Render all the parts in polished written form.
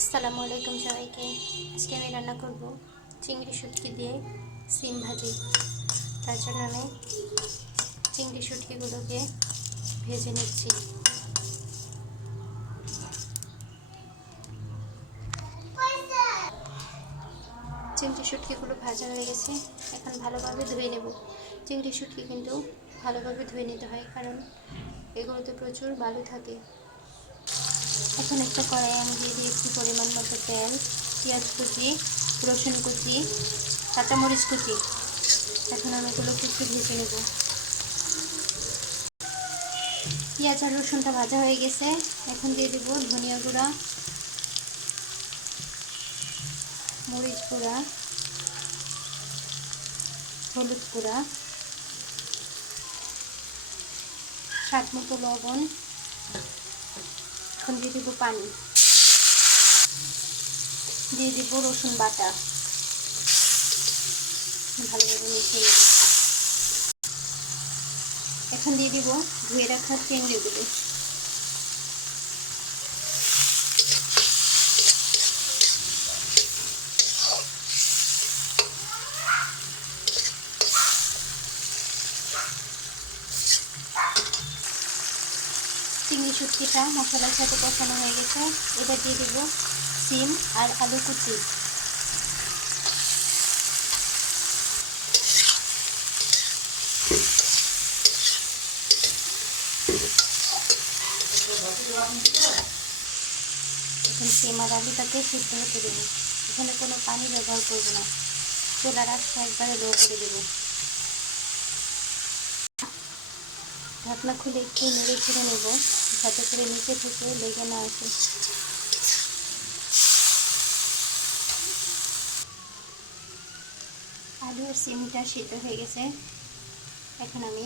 আসসালামু আলাইকুম সবাইকে। আজকে আমি রান্না করব চিংড়ি শুটকি দিয়ে সিম ভাজি। তার জন্য আমি চিংড়ি শুটকিগুলোকে ভেজে নিচ্ছি। চিংড়ি শুটকিগুলো ভাজা হয়ে গেছে, এখন ভালোভাবে ধুয়ে নেব। চিংড়ি শুটকি কিন্তু ভালোভাবে ধুয়ে নিতে হয়, কারণ এগুলোতে প্রচুর বালু থাকে। এখন একটা কড়াই আমি দিয়ে দিয়েছি পরিমাণ মতো তেল, পেঁয়াজ কুচি, রসুন কুচি, কাঁচামরিচ কুচি। এখন আমি এগুলোকে একটু ভেজে নেব। পেঁয়াজ আর রসুনটা ভাজা হয়ে গেছে, এখন দিয়ে দেব ধনিয়া গুঁড়া, মরিচ গুঁড়া, হলুদ গুঁড়া, স্বাদ মতো লবণ। এখন দিয়ে দেবো পানি, দিয়ে দেবো রসুন বাটা, ভালোভাবে মিশিয়ে নেব। এখন দিয়ে দিব ধুয়ে রাখা চিংড়িগুলো। চিংড়ি শুটকিটা মশলার সাথে কষানো হয়ে গেছে, এবার দিয়ে দেবো সিম আর আলু কুচি। এখন সিম আর আলুটাকে সিদ্ধ হতে দেবো। এখানে কোনো পানি ব্যবহার করবো না, চুলার আঁচটা একবারে লো করে দেবো। ঢাকনা খুলে একটু নেড়ে ছেড়ে নেব, যাতে করে নিচে থেকে লেগে না আসে। আলু আর সিমটা সিদ্ধ হয়ে গেছে, এখন আমি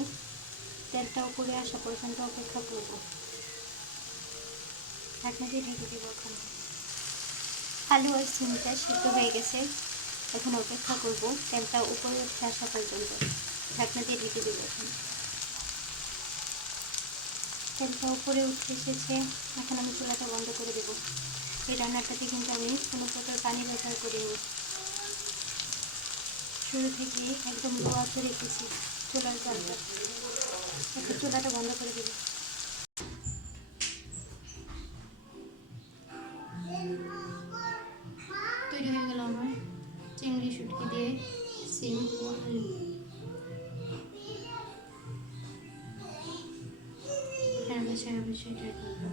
তেলটা উপরে আসা পর্যন্ত অপেক্ষা করব। ঢাকনা দিয়ে ঢেকে দেবো। এখন আলু আর সিমটা সিদ্ধ হয়ে গেছে, এখন অপেক্ষা করব তেলটা উপরে উঠে আসা পর্যন্ত। ঢাকনা দিয়ে ঢেকে দেবো। এখন তেলটা উপরে উঠে এসেছে, এখন আমি চুলাটা বন্ধ করে দেবো। এই রান্নাটাতে কিন্তু আমি কোনো প্রকার পানি ব্যবহার করিনি, শুরু থেকে একদম লো আঁচে রেখেছি চুলার জালটা। এখন চুলাটা বন্ধ করে দেবো। তৈরি হয়ে গেল আমার চিংড়ি শুটকি দিয়ে সিম ও আলু। হ্যাঁ, বাসায় অবশ্যই ট্রাই করবো।